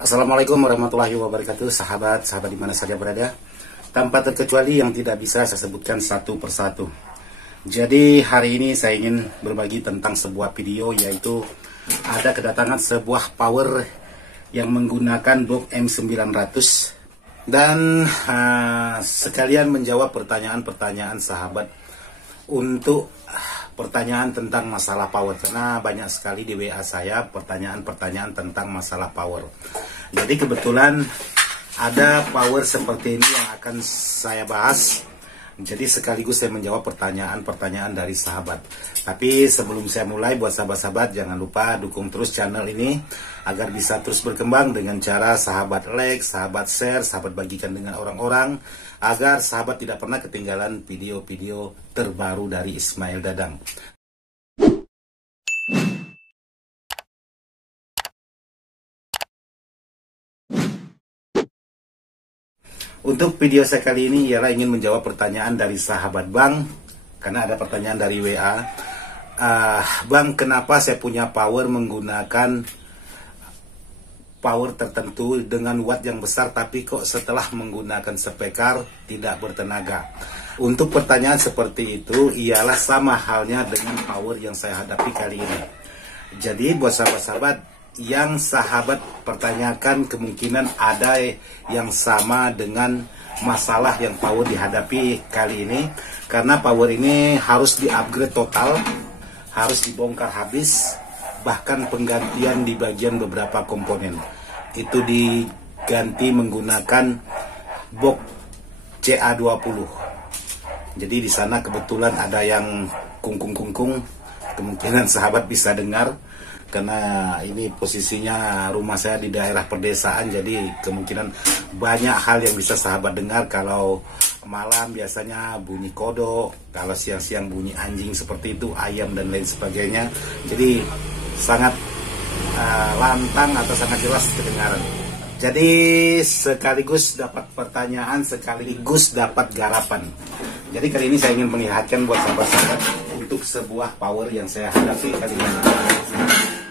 Assalamualaikum warahmatullahi wabarakatuh, sahabat di mana saja berada. Tanpa terkecuali yang tidak bisa saya sebutkan satu persatu. Jadi hari ini saya ingin berbagi tentang sebuah video, yaitu ada kedatangan sebuah power yang menggunakan box M900 dan sekalian menjawab pertanyaan-pertanyaan sahabat untuk pertanyaan tentang masalah power, karena banyak sekali di WA saya pertanyaan-pertanyaan tentang masalah power. Jadi kebetulan ada power seperti ini yang akan saya bahas. Jadi sekaligus saya menjawab pertanyaan-pertanyaan dari sahabat. Tapi sebelum saya mulai, buat sahabat-sahabat jangan lupa dukung terus channel ini agar bisa terus berkembang dengan cara sahabat like, sahabat share, sahabat bagikan dengan orang-orang, agar sahabat tidak pernah ketinggalan video-video terbaru dari Ismail Dadang. Untuk video saya kali ini ialah ingin menjawab pertanyaan dari sahabat Bang, karena ada pertanyaan dari WA. Bang, kenapa saya punya power menggunakan power tertentu dengan watt yang besar, tapi kok setelah menggunakan spekar tidak bertenaga? Untuk pertanyaan seperti itu ialah sama halnya dengan power yang saya hadapi kali ini. Jadi buat sahabat-sahabat yang sahabat pertanyakan, kemungkinan ada yang sama dengan masalah yang power dihadapi kali ini, karena power ini harus di-upgrade total, harus dibongkar habis, bahkan penggantian di bagian beberapa komponen itu diganti menggunakan box CA20. Jadi di sana kebetulan ada yang kungkung-kungkung, kemungkinan sahabat bisa dengar, karena ini posisinya rumah saya di daerah pedesaan, jadi kemungkinan banyak hal yang bisa sahabat dengar. Kalau malam biasanya bunyi kodok, kalau siang-siang bunyi anjing seperti itu, ayam dan lain sebagainya. Jadi sangat lantang atau sangat jelas kedengaran. Jadi sekaligus dapat pertanyaan, sekaligus dapat garapan. Jadi kali ini saya ingin mengingatkan buat sahabat-sahabat untuk sebuah power yang saya hadapi kali ini.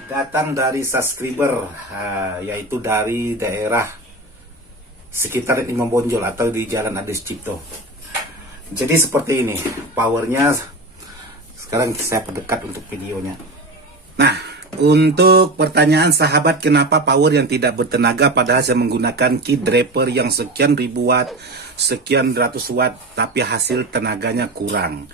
Datang dari subscriber, yaitu dari daerah sekitar Imam Bonjol atau di Jalan Ades Cipto. Jadi seperti ini powernya. Sekarang saya perdekat untuk videonya. Nah, untuk pertanyaan sahabat, kenapa power yang tidak bertenaga padahal saya menggunakan kit draper yang sekian ribu watt, sekian ratus watt, tapi hasil tenaganya kurang.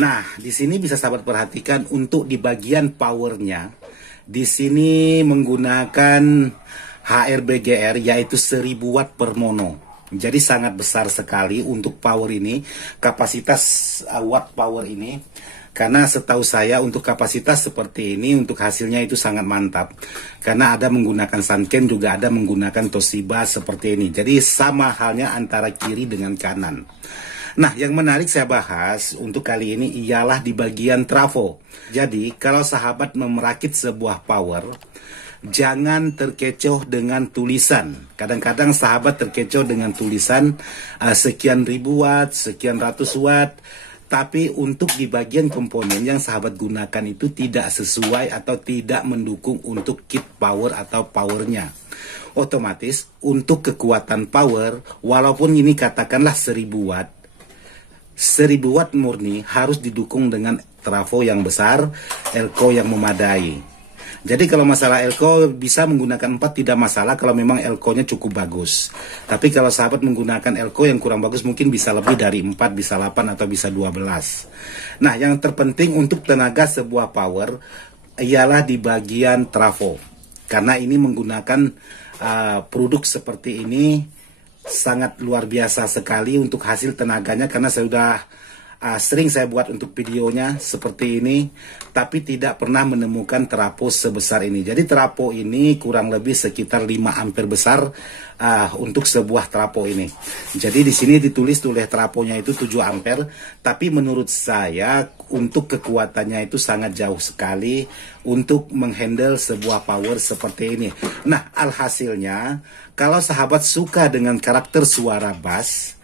Nah, di sini bisa sahabat perhatikan untuk di bagian powernya. Di sini menggunakan HRBGR, yaitu 1000 watt per mono. Jadi sangat besar sekali untuk power ini, kapasitas watt power ini. Karena setahu saya untuk kapasitas seperti ini, untuk hasilnya itu sangat mantap. Karena ada menggunakan Sanken, juga ada menggunakan Toshiba seperti ini. Jadi sama halnya antara kiri dengan kanan. Nah, yang menarik saya bahas untuk kali ini ialah di bagian trafo. Jadi, kalau sahabat merakit sebuah power, jangan terkecoh dengan tulisan. Kadang-kadang sahabat terkecoh dengan tulisan sekian ribu watt, sekian ratus watt. Tapi untuk di bagian komponen yang sahabat gunakan itu tidak sesuai atau tidak mendukung untuk kit power atau powernya. Otomatis untuk kekuatan power, walaupun ini katakanlah 1000 watt, 1000 watt murni harus didukung dengan trafo yang besar, elko yang memadai. Jadi kalau masalah elko bisa menggunakan 4 tidak masalah kalau memang elko-nya cukup bagus. Tapi kalau sahabat menggunakan elko yang kurang bagus, mungkin bisa lebih dari 4, bisa 8 atau bisa 12. Nah, yang terpenting untuk tenaga sebuah power ialah di bagian trafo. Karena ini menggunakan produk seperti ini sangat luar biasa sekali untuk hasil tenaganya, karena saya sudah sering saya buat untuk videonya seperti ini, tapi tidak pernah menemukan trafo sebesar ini. Jadi trafo ini kurang lebih sekitar 5 ampere besar untuk sebuah trafo ini. Jadi di sini ditulis trafonya itu 7 ampere, tapi menurut saya untuk kekuatannya itu sangat jauh sekali untuk menghandle sebuah power seperti ini. Nah, alhasilnya kalau sahabat suka dengan karakter suara bass,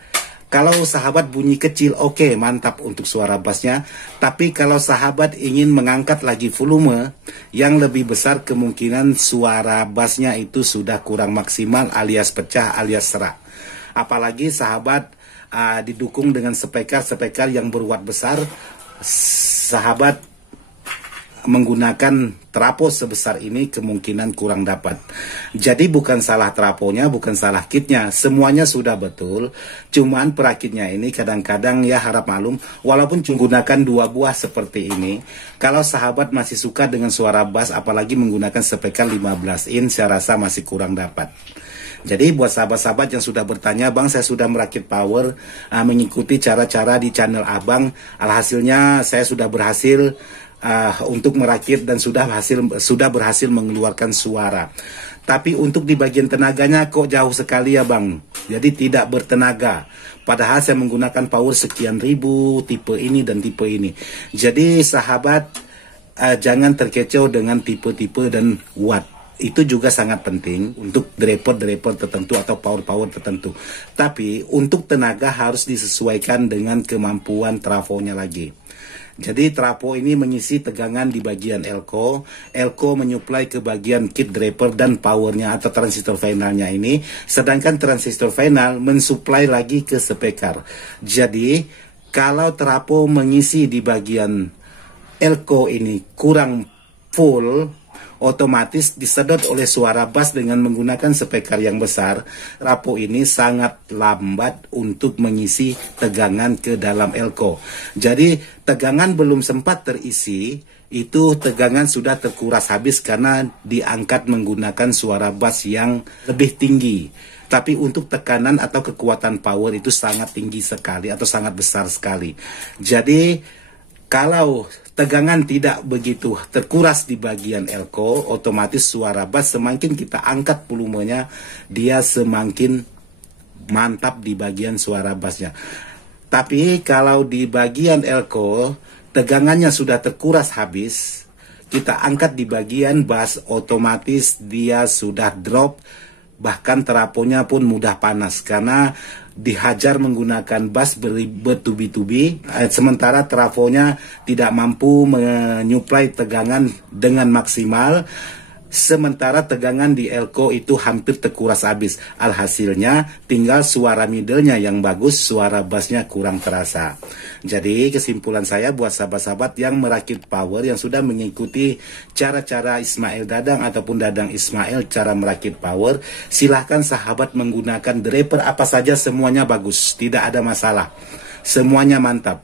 Kalau sahabat bunyi kecil, oke, mantap untuk suara bassnya. Tapi kalau sahabat ingin mengangkat lagi volume yang lebih besar, kemungkinan suara bassnya itu sudah kurang maksimal alias pecah alias serak. Apalagi sahabat didukung dengan speaker yang berwatt besar, sahabat menggunakan trafo sebesar ini kemungkinan kurang dapat. Jadi bukan salah trafonya, bukan salah kitnya, semuanya sudah betul. Cuman perakitnya ini kadang-kadang ya harap maklum, walaupun menggunakan 2 buah seperti ini, kalau sahabat masih suka dengan suara bass, apalagi menggunakan speaker 15 in, saya rasa masih kurang dapat. Jadi buat sahabat-sahabat yang sudah bertanya, Bang, saya sudah merakit power, mengikuti cara-cara di channel Abang, alhasilnya saya sudah berhasil untuk merakit dan sudah berhasil mengeluarkan suara. Tapi untuk di bagian tenaganya kok jauh sekali ya Bang. Jadi tidak bertenaga. Padahal saya menggunakan power sekian ribu, tipe ini dan tipe ini. Jadi sahabat jangan terkecoh dengan tipe-tipe dan watt. Itu juga sangat penting untuk driver tertentu atau power tertentu. Tapi untuk tenaga harus disesuaikan dengan kemampuan trafonya lagi. Jadi trafo ini mengisi tegangan di bagian elko menyuplai ke bagian kit driver dan powernya atau transistor finalnya ini, sedangkan transistor final mensuplai lagi ke speaker. Jadi kalau trafo mengisi di bagian elko ini kurang full, otomatis disedot oleh suara bass dengan menggunakan speaker yang besar. Trafo ini sangat lambat untuk mengisi tegangan ke dalam elko. Jadi tegangan belum sempat terisi, itu tegangan sudah terkuras habis karena diangkat menggunakan suara bass yang lebih tinggi. Tapi untuk tekanan atau kekuatan power itu sangat tinggi sekali atau sangat besar sekali. Jadi kalau tegangan tidak begitu terkuras di bagian elko, otomatis suara bass semakin kita angkat volumenya, dia semakin mantap di bagian suara bassnya. Tapi kalau di bagian elko, tegangannya sudah terkuras habis, kita angkat di bagian bass, otomatis dia sudah drop, bahkan trafonya pun mudah panas karena dihajar menggunakan bass bertubi-tubi, sementara trafonya tidak mampu menyuplai tegangan dengan maksimal, sementara tegangan di elko itu hampir terkuras habis. Alhasilnya tinggal suara middle-nya yang bagus, suara bassnya kurang terasa. Jadi kesimpulan saya buat sahabat-sahabat yang merakit power, yang sudah mengikuti cara-cara Ismail Dadang ataupun Dadang Ismail cara merakit power, silahkan sahabat menggunakan driver apa saja, semuanya bagus, tidak ada masalah, semuanya mantap.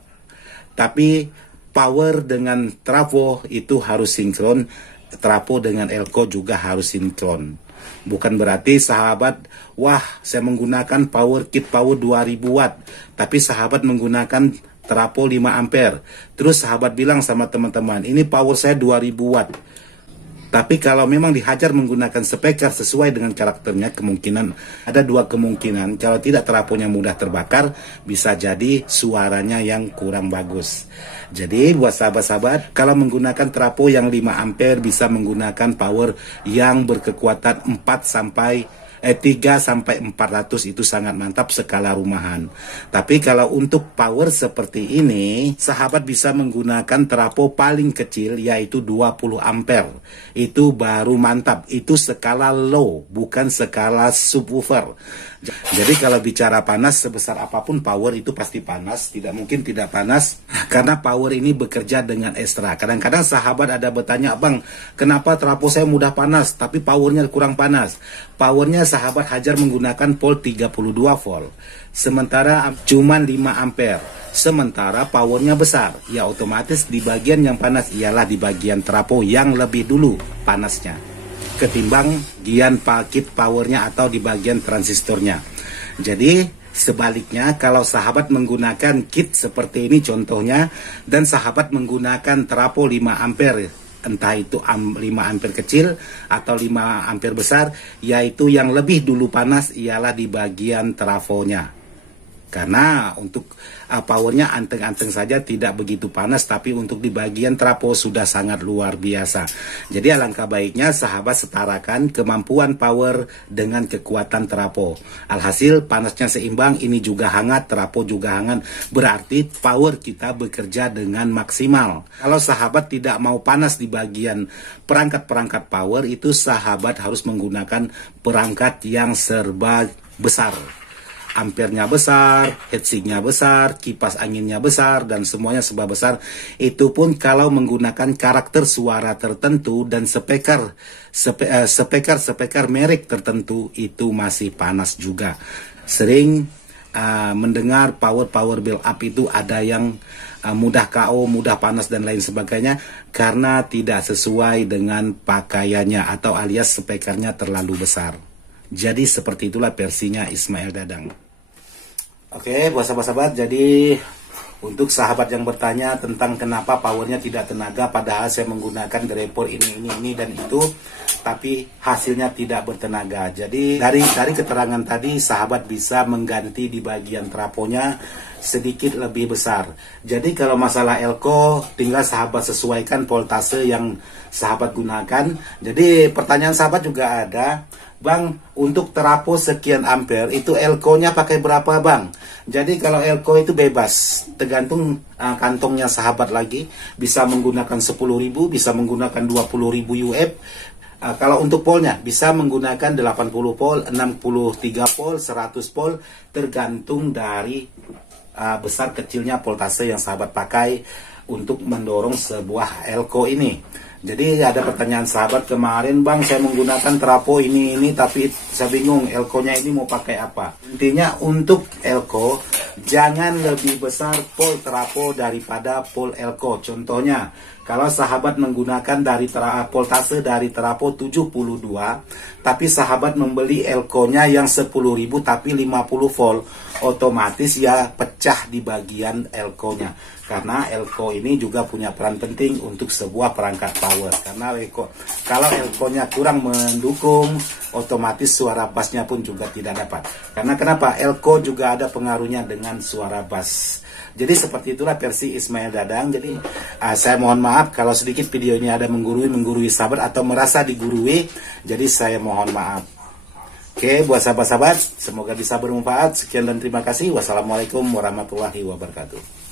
Tapi power dengan trafo itu harus sinkron, trafo dengan elko juga harus sinkron. Bukan berarti sahabat, wah saya menggunakan power kit power 2000 watt, tapi sahabat menggunakan trafo 5 ampere. Terus sahabat bilang sama teman-teman, ini power saya 2000 watt. Tapi kalau memang dihajar menggunakan speaker sesuai dengan karakternya, kemungkinan ada 2 kemungkinan. Kalau tidak trafonya mudah terbakar, bisa jadi suaranya yang kurang bagus. Jadi buat sahabat-sahabat, kalau menggunakan trafo yang 5 ampere bisa menggunakan power yang berkekuatan 3 sampai 400, itu sangat mantap skala rumahan. Tapi kalau untuk power seperti ini, sahabat bisa menggunakan trafo paling kecil yaitu 20 ampere. Itu baru mantap. Itu skala low, bukan skala subwoofer. Jadi kalau bicara panas, sebesar apapun power itu pasti panas, tidak mungkin tidak panas, karena power ini bekerja dengan ekstra. Kadang-kadang sahabat ada bertanya, Bang, kenapa trafo saya mudah panas tapi powernya kurang panas? Powernya sahabat hajar menggunakan volt 32 volt, sementara cuma 5 ampere. Sementara powernya besar, ya otomatis di bagian yang panas ialah di bagian trafo yang lebih dulu panasnya ketimbang gian kit powernya atau di bagian transistornya. Jadi sebaliknya, kalau sahabat menggunakan kit seperti ini contohnya, dan sahabat menggunakan trafo 5 ampere, entah itu 5 ampere kecil atau 5 ampere besar, yaitu yang lebih dulu panas ialah di bagian trafonya. Karena untuk powernya anteng-anteng saja tidak begitu panas, tapi untuk di bagian trafo sudah sangat luar biasa. Jadi alangkah baiknya sahabat setarakan kemampuan power dengan kekuatan trafo. Alhasil panasnya seimbang, ini juga hangat, trafo juga hangat, berarti power kita bekerja dengan maksimal. Kalau sahabat tidak mau panas di bagian perangkat-perangkat power, itu sahabat harus menggunakan perangkat yang serba besar. Ampernya besar, heatsinknya besar, kipas anginnya besar, dan semuanya serba besar. Itu pun kalau menggunakan karakter suara tertentu dan speaker merek tertentu, itu masih panas juga. Sering mendengar power build up itu ada yang mudah KO, mudah panas dan lain sebagainya karena tidak sesuai dengan pakaiannya atau alias speakernya terlalu besar. Jadi seperti itulah versinya Ismail Dadang. Oke, buat sahabat-sahabat, jadi untuk sahabat yang bertanya tentang kenapa powernya tidak tenaga, padahal saya menggunakan grepol ini dan itu, tapi hasilnya tidak bertenaga. Jadi dari keterangan tadi, sahabat bisa mengganti di bagian trafonya sedikit lebih besar. Jadi kalau masalah elko, tinggal sahabat sesuaikan voltase yang sahabat gunakan. Jadi pertanyaan sahabat juga ada, Bang, untuk trafo sekian ampere itu elko-nya pakai berapa, Bang? Jadi kalau elko itu bebas, tergantung kantongnya sahabat lagi. Bisa menggunakan 10.000, bisa menggunakan 20.000 UF. Kalau untuk polnya bisa menggunakan 80 pol, 63 pol, 100 pol, tergantung dari besar kecilnya voltase yang sahabat pakai untuk mendorong sebuah elko ini. Jadi ada pertanyaan sahabat kemarin, Bang, saya menggunakan trafo ini tapi saya bingung elko-nya ini mau pakai apa. Intinya untuk elko jangan lebih besar pol trafo daripada pol elko. Contohnya kalau sahabat menggunakan dari voltase dari trafo 72, tapi sahabat membeli elko-nya yang 10.000 tapi 50 volt, otomatis ya pecah di bagian elko-nya. Karena elko ini juga punya peran penting untuk sebuah perangkat power. Karena kalau elko-nya kurang mendukung, otomatis suara bassnya pun juga tidak dapat. Karena kenapa? Elko juga ada pengaruhnya dengan suara bass. Jadi seperti itulah versi Ismail Dadang. Jadi saya mohon maaf kalau sedikit videonya ada menggurui sahabat atau merasa digurui. Jadi saya mohon maaf. Oke, buat sahabat-sahabat, semoga bisa bermanfaat. Sekian dan terima kasih. Wassalamualaikum warahmatullahi wabarakatuh.